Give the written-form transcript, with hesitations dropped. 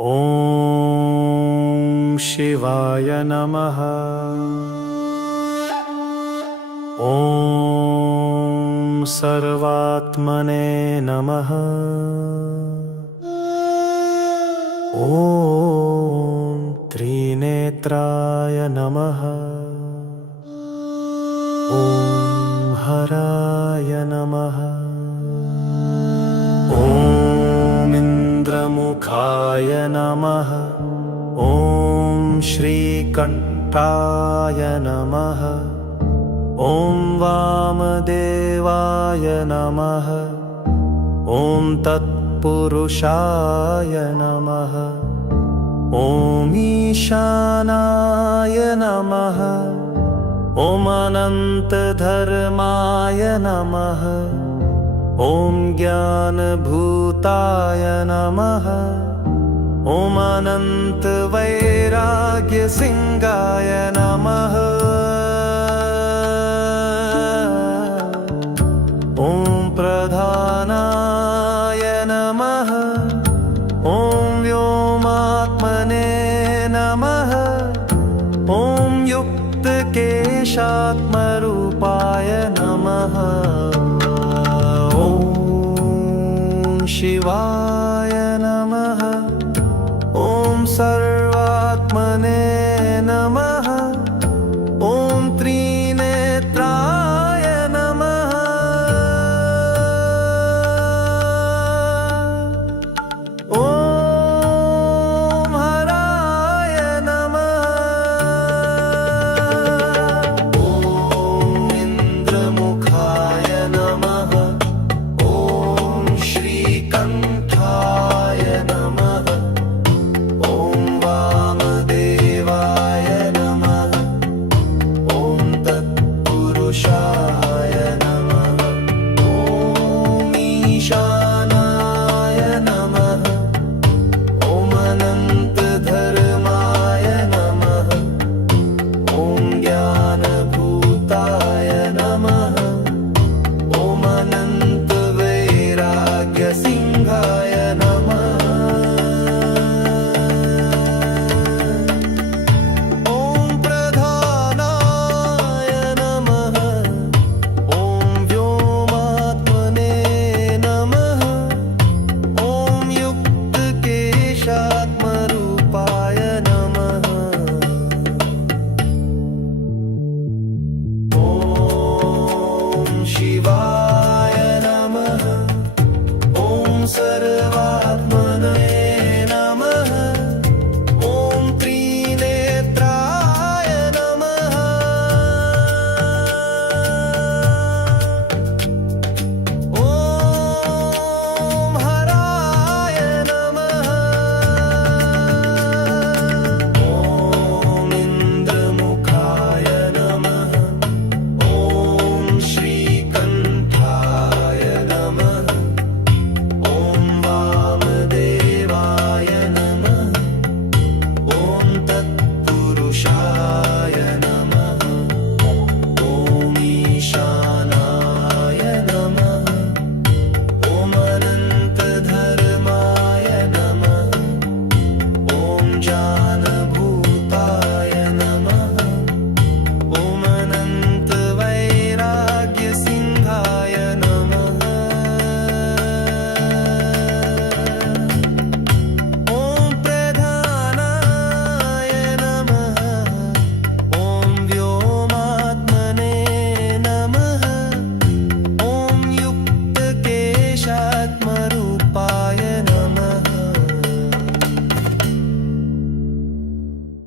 ॐ शिवाय नमः। ॐ सर्वात्मने नमः। ॐ त्रिनेत्राय नमः। ॐ हराय नमः। ॐ इंद्रमुखाय नमः। ॐ श्रीकण्ठाय नमः। ॐ वामदेवाय नमः। ॐ तत्पुरुषाय नमः। ॐ ईशानाय नमः। ॐ अनन्तधर्माय नमः। ॐ ज्ञानभूताय नमः। ॐ अनन्तवैराग्यसिंहाय नमः। ॐ प्रधानाय नमः। ॐ व्योमात्मने नमः। ॐ युक्तकेशात्मरूपाय नमः। ॐ शिवाय नमः। ॐ सर्व